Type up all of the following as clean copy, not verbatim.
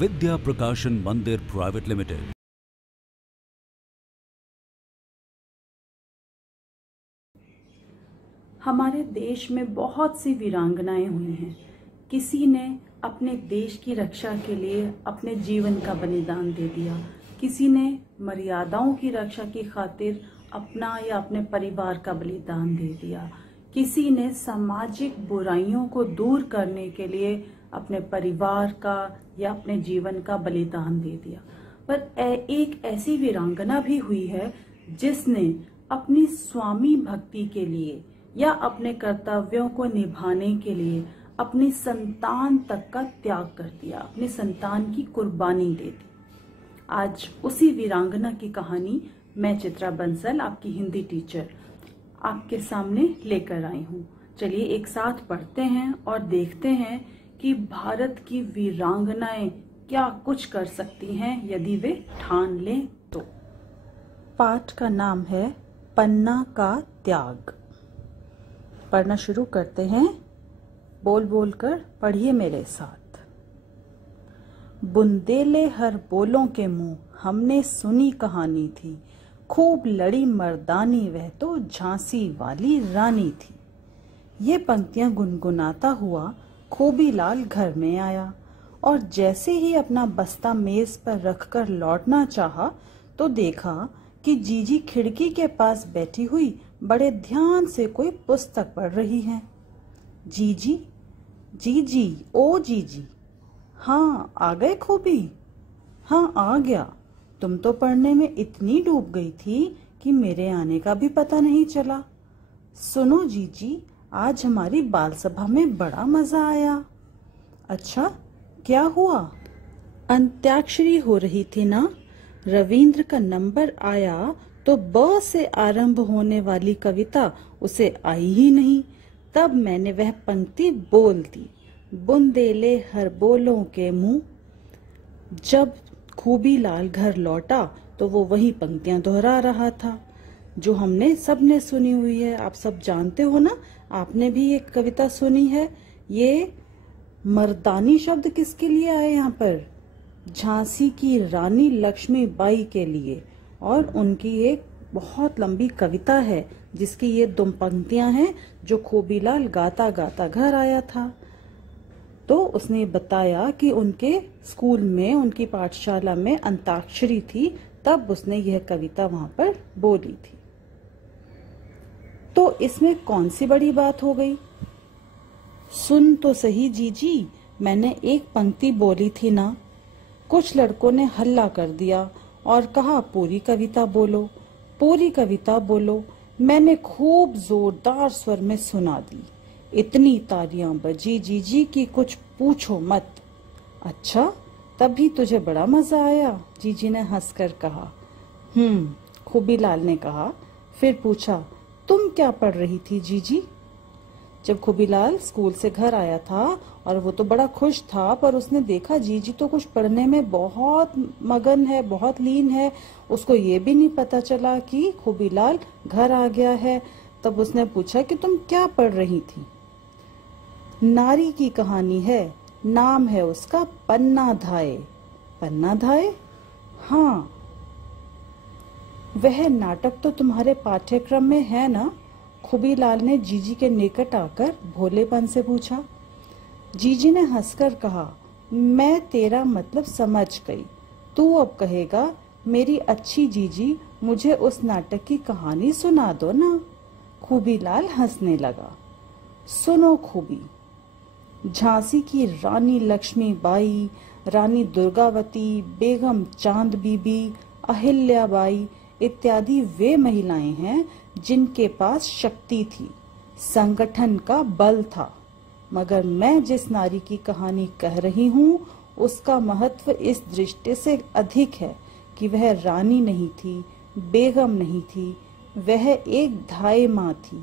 विद्या प्रकाशन मंदिर private limited. हमारे देश में बहुत सी वीरांगनाएं हुई हैं। किसी ने अपने देश की रक्षा के लिए अपने जीवन का बलिदान दे दिया, किसी ने मर्यादाओं की रक्षा की खातिर अपना या अपने परिवार का बलिदान दे दिया, किसी ने सामाजिक बुराइयों को दूर करने के लिए अपने परिवार का या अपने जीवन का बलिदान दे दिया। पर एक ऐसी वीरांगना भी हुई है जिसने अपनी स्वामी भक्ति के लिए या अपने कर्तव्यों को निभाने के लिए अपनी संतान तक का त्याग कर दिया, अपनी संतान की कुर्बानी दे दी। आज उसी वीरांगना की कहानी मैं चित्रा बंसल, आपकी हिंदी टीचर, आपके सामने लेकर आई हूँ। चलिए एक साथ पढ़ते हैं और देखते हैं कि भारत की वीरांगनाएं क्या कुछ कर सकती हैं यदि वे ठान लें तो। पाठ का नाम है पन्ना का त्याग। पढ़ना शुरू करते हैं। बोल बोल कर पढ़िए मेरे साथ। बुंदेले हर बोलों के मुंह हमने सुनी कहानी थी, खूब लड़ी मर्दानी वह तो झांसी वाली रानी थी। ये पंक्तियां गुनगुनाता हुआ खोबीलाल घर में आया और जैसे ही अपना बस्ता मेज पर रखकर लौटना चाहा तो देखा कि जीजी खिड़की के पास बैठी हुई बड़े ध्यान से कोई पुस्तक पढ़ रही हैं। जीजी, जीजी, ओ जीजी। हाँ, आ गए खूबी? हाँ, आ गया। तुम तो पढ़ने में इतनी डूब गई थी कि मेरे आने का भी पता नहीं चला। सुनो जीजी, आज हमारी बाल सभा में बड़ा मजा आया। अच्छा, क्या हुआ? अंत्याक्षरी हो रही थी ना? रविंद्र का नंबर आया तो ब से आरंभ होने वाली कविता उसे आई ही नहीं। तब मैंने वह पंक्ति बोल दी, बुंदेले हर बोलों के मुंह। जब खूबीलाल घर लौटा तो वो वही पंक्तियां दोहरा रहा था जो हमने सबने सुनी हुई है। आप सब जानते हो ना, आपने भी एक कविता सुनी है। ये मर्दानी शब्द किसके लिए आए यहाँ पर? झांसी की रानी लक्ष्मीबाई के लिए। और उनकी एक बहुत लंबी कविता है जिसकी ये 2 पंक्तियां हैं जो खोबीलाल गाता गाता घर आया था। तो उसने बताया कि उनके स्कूल में, उनकी पाठशाला में अंताक्षरी थी, तब उसने यह कविता वहां पर बोली थी। तो इसमें कौन सी बड़ी बात हो गई? सुन तो सही जीजी, मैंने एक पंक्ति बोली थी ना। कुछ लड़कों ने हल्ला कर दिया और कहा पूरी कविता बोलो, पूरी कविता बोलो। मैंने खूब जोरदार स्वर में सुना दी। इतनी तालियां बजी जीजी की कुछ पूछो मत। अच्छा, तभी तुझे बड़ा मजा आया? जीजी ने हंसकर कहा। खूबीलाल ने कहा। फिर पूछा, तुम क्या पढ़ रही थी जीजी? जब खूबीलाल स्कूल से घर आया था और वो तो बड़ा खुश था, पर उसने देखा जीजी तो कुछ पढ़ने में बहुत मगन है, बहुत लीन है। उसको ये भी नहीं पता चला कि खूबीलाल घर आ गया है। तब उसने पूछा कि तुम क्या पढ़ रही थी? नारी की कहानी है, नाम है उसका पन्ना धाय। पन्ना धाय? हाँ। वह नाटक तो तुम्हारे पाठ्यक्रम में है ना? खूबीलाल ने जीजी के निकट आकर भोलेपन से पूछा। जीजी ने हंसकर कहा, मैं तेरा मतलब समझ गई। तू अब कहेगा, मेरी अच्छी जीजी, मुझे उस नाटक की कहानी सुना दो ना। खूबीलाल हंसने लगा। सुनो खूबी, झांसी की रानी लक्ष्मीबाई, रानी दुर्गावती, बेगम चांद बीबी, अहिल्याबाई इत्यादि वे महिलाएं हैं जिनके पास शक्ति थी, संगठन का बल था। मगर मैं जिस नारी की कहानी कह रही हूँ उसका महत्व इस दृष्टि से अधिक है कि वह रानी नहीं थी, बेगम नहीं थी, वह एक धाय माँ थी।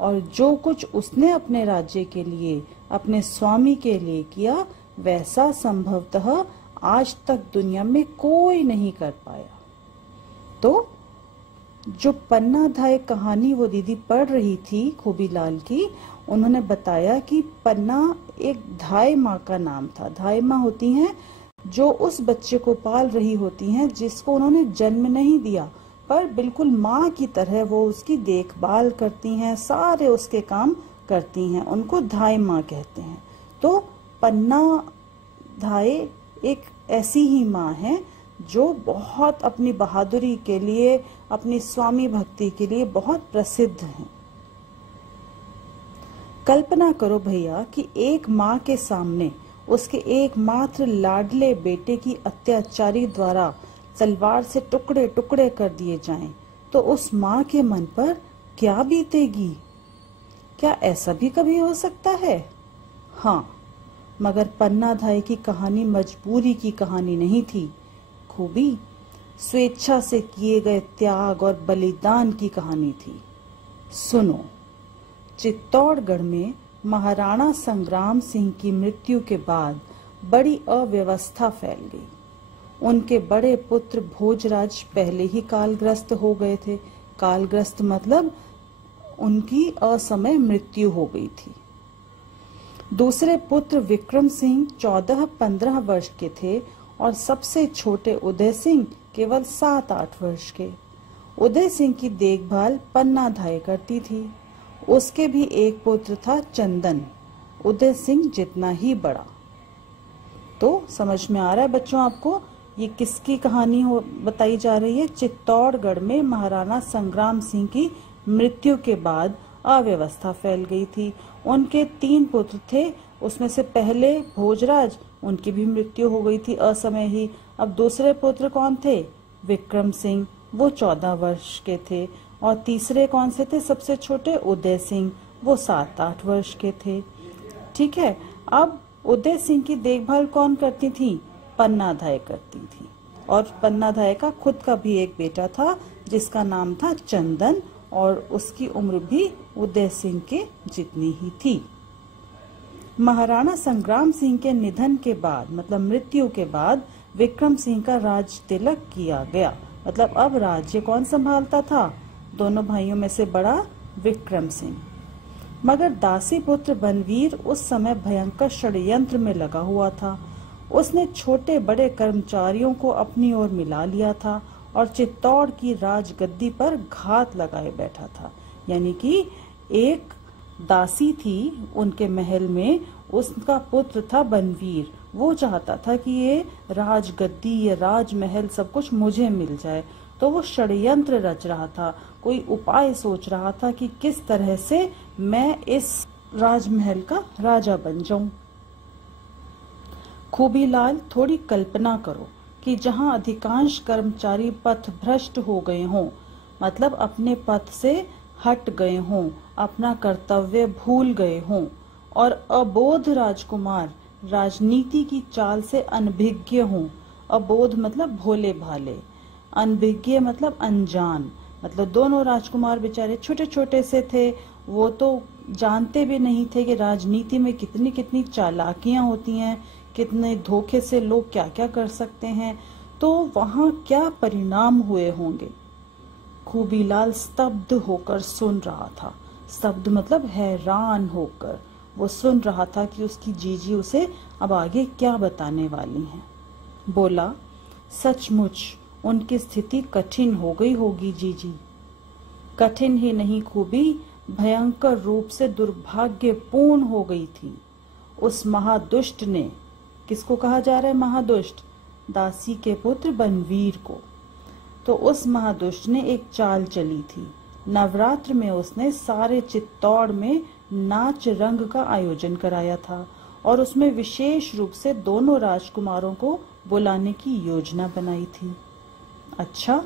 और जो कुछ उसने अपने राज्य के लिए, अपने स्वामी के लिए किया, वैसा संभवतः आज तक दुनिया में कोई नहीं कर पाया। तो जो पन्ना धाय कहानी वो दीदी पढ़ रही थी खूबीलाल की, उन्होंने बताया कि पन्ना एक धाय माँ का नाम था। धाय माँ होती हैं जो उस बच्चे को पाल रही होती हैं जिसको उन्होंने जन्म नहीं दिया, पर बिल्कुल माँ की तरह वो उसकी देखभाल करती हैं, सारे उसके काम करती हैं, उनको धाई माँ कहते हैं। तो पन्ना धाई एक ऐसी ही माँ है जो बहुत अपनी बहादुरी के लिए, अपनी स्वामी भक्ति के लिए बहुत प्रसिद्ध है। कल्पना करो भैया कि एक माँ के सामने उसके एकमात्र लाडले बेटे की अत्याचारी द्वारा तलवार से टुकड़े टुकड़े कर दिए जाएं, तो उस माँ के मन पर क्या बीतेगी? क्या ऐसा भी कभी हो सकता है? हाँ, मगर पन्ना धाई की कहानी मजबूरी की कहानी नहीं थी, खूबी स्वेच्छा से किए गए त्याग और बलिदान की कहानी थी। सुनो, चित्तौड़गढ़ में महाराणा संग्राम सिंह की मृत्यु के बाद बड़ी अव्यवस्था फैल गई। उनके बड़े पुत्र भोजराज पहले ही कालग्रस्त हो गए थे। कालग्रस्त मतलब उनकी असमय मृत्यु हो गई थी। दूसरे पुत्र विक्रम सिंह 14-15 वर्ष के थे और सबसे छोटे उदय सिंह केवल 7-8 वर्ष के। उदय सिंह की देखभाल पन्ना धाई करती थी। उसके भी एक पुत्र था चंदन, उदय सिंह जितना ही बड़ा। तो समझ में आ रहा है बच्चों आपको ये किसकी कहानी बताई जा रही है? चित्तौड़गढ़ में महाराणा संग्राम सिंह की मृत्यु के बाद अव्यवस्था फैल गई थी। उनके 3 पुत्र थे, उसमें से पहले भोजराज, उनकी भी मृत्यु हो गई थी असमय ही। अब दूसरे पुत्र कौन थे? विक्रम सिंह, वो 14 वर्ष के थे। और तीसरे कौन से थे? सबसे छोटे उदय सिंह, वो 7-8 वर्ष के थे। ठीक है, अब उदय सिंह की देखभाल कौन करती थी? पन्ना धाई करती थी। और पन्ना धाई का खुद का भी एक बेटा था जिसका नाम था चंदन, और उसकी उम्र भी उदय सिंह के जितनी ही थी। महाराणा संग्राम सिंह के निधन के बाद, मतलब मृत्यु के बाद, विक्रम सिंह का राज तिलक किया गया। मतलब अब राज्य कौन संभालता था? दोनों भाइयों में से बड़ा विक्रम सिंह। मगर दासी पुत्र बनवीर उस समय भयंकर षड्यंत्र में लगा हुआ था। उसने छोटे बड़े कर्मचारियों को अपनी ओर मिला लिया था और चित्तौड़ की राजगद्दी पर घात लगाए बैठा था। यानी कि एक दासी थी उनके महल में, उसका पुत्र था बनवीर। वो चाहता था कि ये राजगद्दी, ये राजमहल सब कुछ मुझे मिल जाए। तो वो षड्यंत्र रच रहा था, कोई उपाय सोच रहा था कि किस तरह से मैं इस राजमहल का राजा बन जाऊं। खूबीलाल, थोड़ी कल्पना करो कि जहां अधिकांश कर्मचारी पथ भ्रष्ट हो गए हों, मतलब अपने पथ से हट गए हों, अपना कर्तव्य भूल गए हों, और अबोध राजकुमार राजनीति की चाल से अनभिज्ञ हों। अबोध मतलब भोले भाले, अनभिज्ञ मतलब अनजान। मतलब दोनों राजकुमार बेचारे छोटे छोटे से थे, वो तो जानते भी नहीं थे कि राजनीति में कितनी कितनी चालाकियां होती हैं, कितने धोखे से लोग क्या क्या कर सकते हैं। तो वहां क्या परिणाम हुए होंगे? खूबीलाल स्तब्ध होकर सुन रहा था। स्तब्ध मतलब हैरान होकर वो सुन रहा था कि उसकी जीजी उसे अब आगे क्या बताने वाली हैं। बोला, सचमुच उनकी स्थिति कठिन हो गई होगी जीजी। कठिन ही नहीं खूबी, भयंकर रूप से दुर्भाग्यपूर्ण हो गई थी। उस महादुष्ट ने, किसको कहा जा रहा है महादुष्ट? दासी के पुत्र बनवीर को। तो उस महादुष्ट ने एक चाल चली थी। नवरात्र में उसने सारे चित्तौड़ में नाच रंग का आयोजन कराया था और उसमें विशेष रूप से दोनों राजकुमारों को बुलाने की योजना बनाई थी। अच्छा,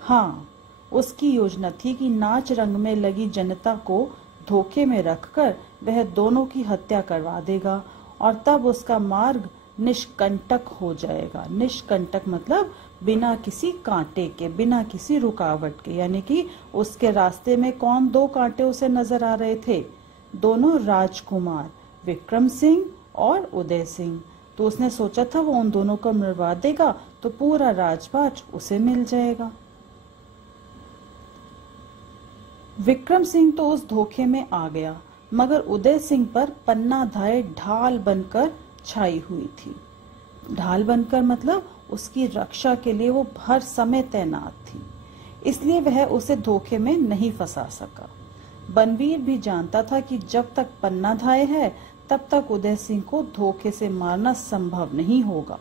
हाँ, उसकी योजना थी कि नाच रंग में लगी जनता को धोखे में रखकर वह दोनों की हत्या करवा देगा और तब उसका मार्ग निष्कंटक हो जाएगा। निष्कंटक मतलब बिना किसी कांटे के, बिना किसी रुकावट के। यानी कि उसके रास्ते में कौन 2 कांटे उसे नजर आ रहे थे? दोनों राजकुमार, विक्रम सिंह और उदय सिंह। तो उसने सोचा था वो उन दोनों को मरवा देगा तो पूरा राजपाट उसे मिल जाएगा। विक्रम सिंह तो उस धोखे में आ गया, मगर उदय सिंह पर पन्ना धाई ढाल बनकर छाई हुई थी। ढाल बनकर मतलब उसकी रक्षा के लिए वो हर समय तैनात थी, इसलिए वह उसे धोखे में नहीं फंसा सका। बनवीर भी जानता था कि जब तक पन्नाधाय है तब तक उदय सिंह को धोखे से मारना संभव नहीं होगा।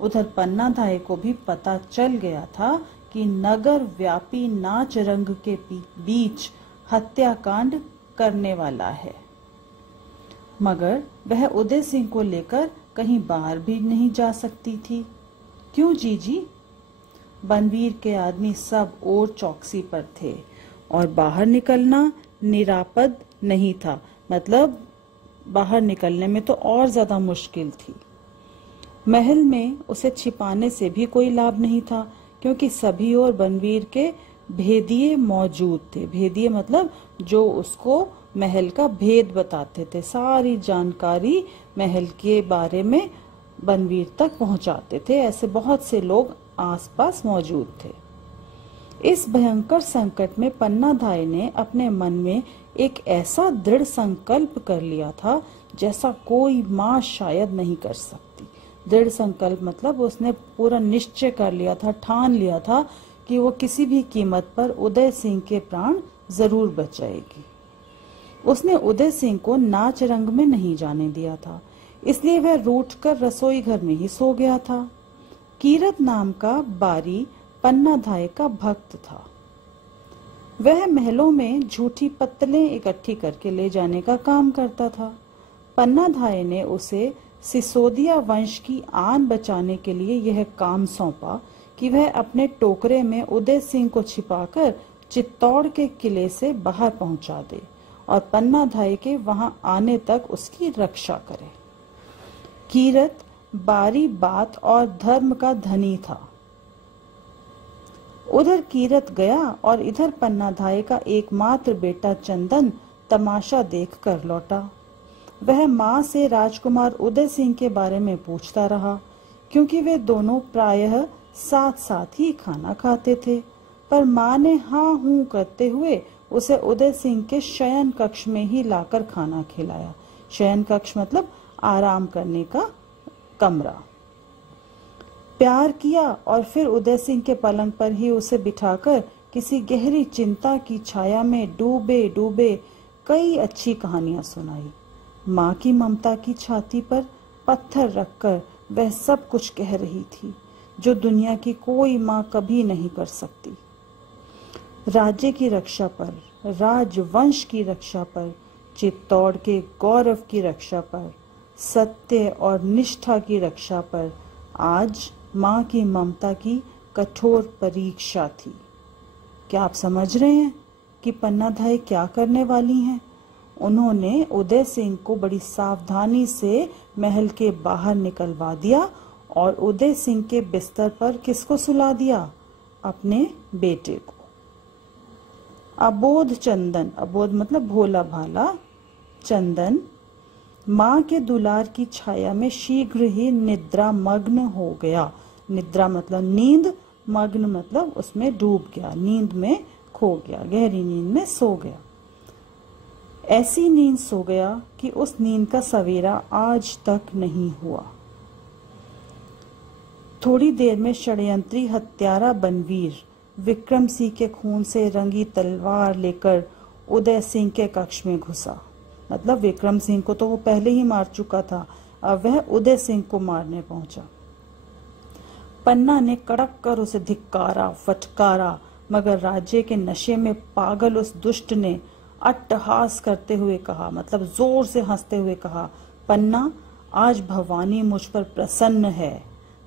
उधर पन्नाधाय को भी पता चल गया था कि नगर व्यापी नाच रंग के बीच हत्याकांड करने वाला है, मगर वह उदय सिंह को लेकर कहीं बाहर भी नहीं जा सकती थी। क्यों जीजी? बनवीर के आदमी सब और चौकसी पर थे और बाहर निकलना निरापद नहीं था, मतलब बाहर निकलने में तो और ज्यादा मुश्किल थी। महल में उसे छिपाने से भी कोई लाभ नहीं था, क्योंकि सभी और बनवीर के भेदिये मौजूद थे। भेदिये मतलब जो उसको महल का भेद बताते थे, सारी जानकारी महल के बारे में बनवीर तक पहुंचाते थे। ऐसे बहुत से लोग आसपास मौजूद थे। इस भयंकर संकट में पन्नाधाय ने अपने मन में एक ऐसा दृढ़ संकल्प कर लिया था जैसा कोई माँ शायद नहीं कर सकती। दृढ़ संकल्प मतलब उसने पूरा निश्चय कर लिया था, ठान लिया था कि वो किसी भी कीमत पर उदय सिंह के प्राण जरूर बचाएगी। उसने उदय सिंह को नाच रंग में नहीं जाने दिया था, इसलिए वह रूठकर रसोई घर में ही सो गया था। कीरत नाम का बारी पन्नाधाय का भक्त था। वह महलों में झूठी पत्तलें इकट्ठी करके ले जाने का काम करता था। पन्नाधाय ने उसे सिसोदिया वंश की आन बचाने के लिए यह काम सौंपा कि वह अपने टोकरे में उदय सिंह को छिपाकर चित्तौड़ के किले से बाहर पहुंचा दे और पन्नाधाय के वहां आने तक उसकी रक्षा करे। कीरत बारी बात और धर्म का धनी था। उधर कीरत गया और इधर पन्नाधाय का एकमात्र बेटा चंदन तमाशा देख कर लौटा। वह माँ से राजकुमार उदय सिंह के बारे में पूछता रहा, क्योंकि वे दोनों प्रायः साथ साथ ही खाना खाते थे, पर माँ ने हाँ हूँ करते हुए उसे उदय सिंह के शयन कक्ष में ही लाकर खाना खिलाया। शयन कक्ष मतलब आराम करने का कमरा। प्यार किया और फिर उदय सिंह के पलंग पर ही उसे बिठाकर किसी गहरी चिंता की छाया में डूबे डूबे कई अच्छी कहानियां सुनाई। माँ की ममता की छाती पर पत्थर रखकर वह सब कुछ कह रही थी जो दुनिया की कोई माँ कभी नहीं कर सकती। राज्य की रक्षा पर, राजवंश की रक्षा पर, चित्तौड़ के गौरव की रक्षा पर, सत्य और निष्ठा की रक्षा पर आज माँ की ममता की कठोर परीक्षा थी। क्या आप समझ रहे हैं कि पन्नाधाय क्या करने वाली हैं? उन्होंने उदय सिंह को बड़ी सावधानी से महल के बाहर निकलवा दिया और उदय सिंह के बिस्तर पर किसको सुला दिया? अपने बेटे को। अबोध चंदन, अबोध मतलब भोला भाला चंदन, माँ के दुलार की छाया में शीघ्र ही निद्रा मग्न हो गया। निद्रा मतलब नींद, मग्न मतलब उसमें डूब गया, नींद में खो गया, गहरी नींद में सो गया। ऐसी नींद सो गया कि उस नींद का सवेरा आज तक नहीं हुआ। थोड़ी देर में षड्यंत्री हत्यारा बनवीर विक्रम सिंह के खून से रंगी तलवार लेकर उदय सिंह के कक्ष में घुसा। मतलब विक्रम सिंह को तो वो पहले ही मार चुका था, अब वह उदय सिंह को मारने पहुंचा। पन्ना ने कड़क कर उसे धिक्कारा, फटकारा, मगर राज्य के नशे में पागल उस दुष्ट ने अट्टहास करते हुए कहा, मतलब जोर से हंसते हुए कहा, पन्ना, आज भवानी मुझ पर प्रसन्न है।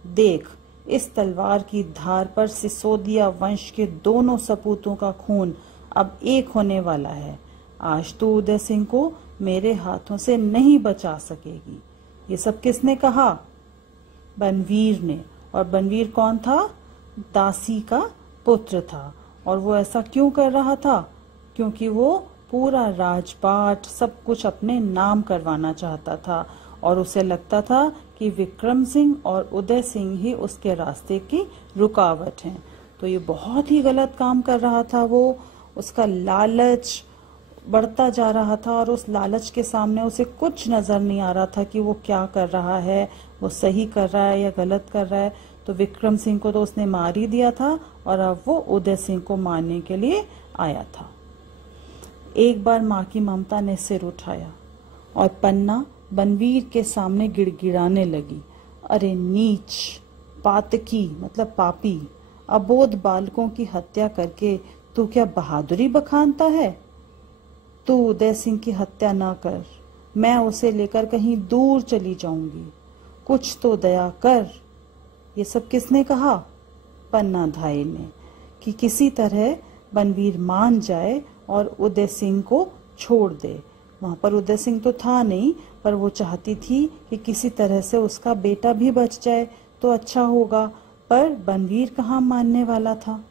देख, इस तलवार की धार पर सिसोदिया वंश के दोनों सपूतों का खून अब एक होने वाला है। आज तो उदय सिंह को मेरे हाथों से नहीं बचा सकेगी। ये सब किसने कहा? बनवीर ने। और बनवीर कौन था? दासी का पुत्र था। और वो ऐसा क्यों कर रहा था? क्योंकि वो पूरा राजपाट सब कुछ अपने नाम करवाना चाहता था और उसे लगता था कि विक्रम सिंह और उदय सिंह ही उसके रास्ते की रुकावट हैं। तो ये बहुत ही गलत काम कर रहा था वो। उसका लालच, बढ़ता जा रहा था और उस लालच के सामने उसे कुछ नजर नहीं आ रहा था कि वो क्या कर रहा है, वो सही कर रहा है या गलत कर रहा है। तो विक्रम सिंह को तो उसने मार ही दिया था और अब वो उदय सिंह को मारने के लिए आया था। एक बार माँ की ममता ने सिर उठाया और पन्ना बनवीर के सामने गिड़गिड़ाने लगी, अरे नीच, पातकी मतलब पापी, अबोध बालकों की हत्या करके तू क्या बहादुरी बखानता है? तू उदय सिंह की हत्या ना कर, मैं उसे लेकर कहीं दूर चली जाऊंगी, कुछ तो दया कर। ये सब किसने कहा? पन्ना धाई ने, कि किसी तरह बनवीर मान जाए और उदय सिंह को छोड़ दे। वहां पर उदय सिंह तो था नहीं, पर वो चाहती थी कि किसी तरह से उसका बेटा भी बच जाए तो अच्छा होगा, पर बनवीर कहाँ मानने वाला था।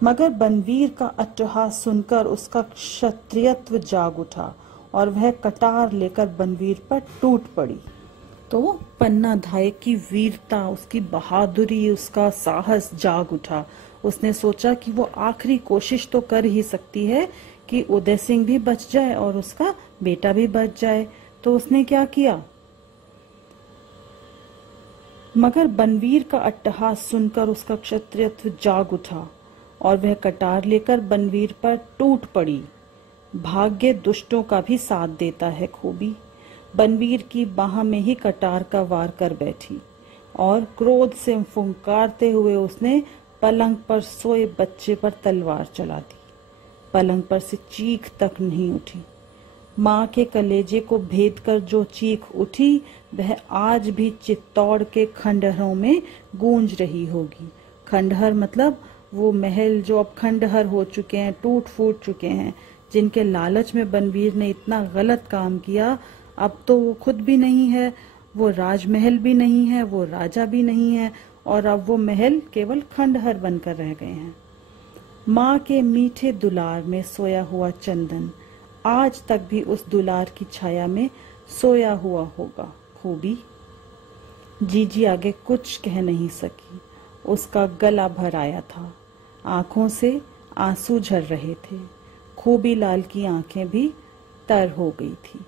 मगर बनवीर का अट्टहास सुनकर उसका क्षत्रियत्व जाग उठा और वह कटार लेकर बनवीर पर टूट पड़ी। तो पन्ना धाय की वीरता, उसकी बहादुरी, उसका साहस जाग उठा। उसने सोचा कि वो आखिरी कोशिश तो कर ही सकती है कि उदय सिंह भी बच जाए और उसका बेटा भी बच जाए। तो उसने क्या किया? मगर बनवीर का अट्टहास सुनकर उसका क्षत्रियत्व जाग उठा और वह कटार लेकर बनवीर पर टूट पड़ी। भाग्य दुष्टों का भी साथ देता है खूबी। बनवीर की बाह में ही कटार का वार कर बैठी और क्रोध से फुंकारते हुए उसने पलंग पर सोए बच्चे पर तलवार चला दी। पलंग पर से चीख तक नहीं उठी। माँ के कलेजे को भेद कर जो चीख उठी वह आज भी चित्तौड़ के खंडहरों में गूंज रही होगी। खंडहर मतलब वो महल जो अब खंडहर हो चुके हैं, टूट फूट चुके हैं, जिनके लालच में बनवीर ने इतना गलत काम किया। अब तो वो खुद भी नहीं है, वो राजमहल भी नहीं है, वो राजा भी नहीं है, और अब वो महल केवल खंडहर बनकर रह गए हैं। माँ के मीठे दुलार में सोया हुआ चंदन आज तक भी उस दुलार की छाया में सोया हुआ होगा। खूबी जीजी आगे कुछ कह नहीं सकी। उसका गला भर आया था, आंखों से आंसू झर रहे थे। खूबी लाल की आंखें भी तर हो गई थी।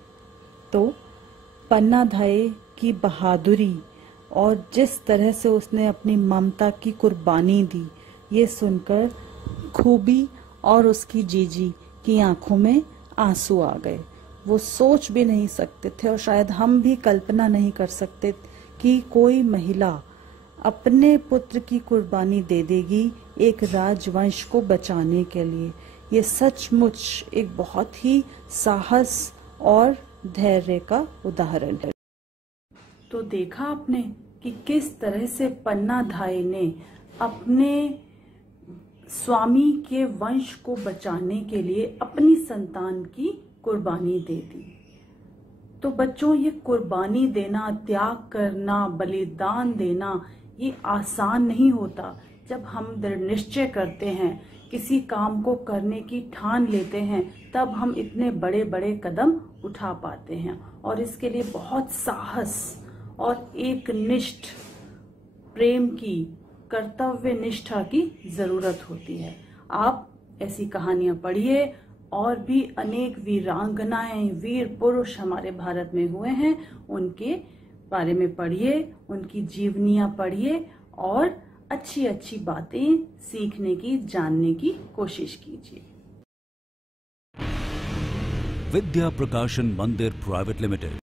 तो पन्ना धाये की बहादुरी और जिस तरह से उसने अपनी ममता की कुर्बानी दी, ये सुनकर खूबी और उसकी जीजी की आंखों में आंसू आ गए। वो सोच भी नहीं सकते थे और शायद हम भी कल्पना नहीं कर सकते कि कोई महिला अपने पुत्र की कुर्बानी दे देगी एक राजवंश को बचाने के लिए। ये सचमुच एक बहुत ही साहस और धैर्य का उदाहरण है। तो देखा आपने कि किस तरह से पन्ना धाय ने अपने स्वामी के वंश को बचाने के लिए अपनी संतान की कुर्बानी दे दी। तो बच्चों, ये कुर्बानी देना, त्याग करना, बलिदान देना, ये आसान नहीं होता। जब हम दृढ़ निश्चय करते हैं, किसी काम को करने की ठान लेते हैं, तब हम इतने बड़े बड़े कदम उठा पाते हैं। और इसके लिए बहुत साहस और एक निष्ठ प्रेम की, कर्तव्य निष्ठा की जरूरत होती है। आप ऐसी कहानियां पढ़िए, और भी अनेक वीरांगनाएं, वीर पुरुष हमारे भारत में हुए हैं, उनके बारे में पढ़िए, उनकी जीवनियां पढ़िए और अच्छी अच्छी बातें सीखने की, जानने की कोशिश कीजिए। विद्या प्रकाशन मंदिर प्राइवेट लिमिटेड।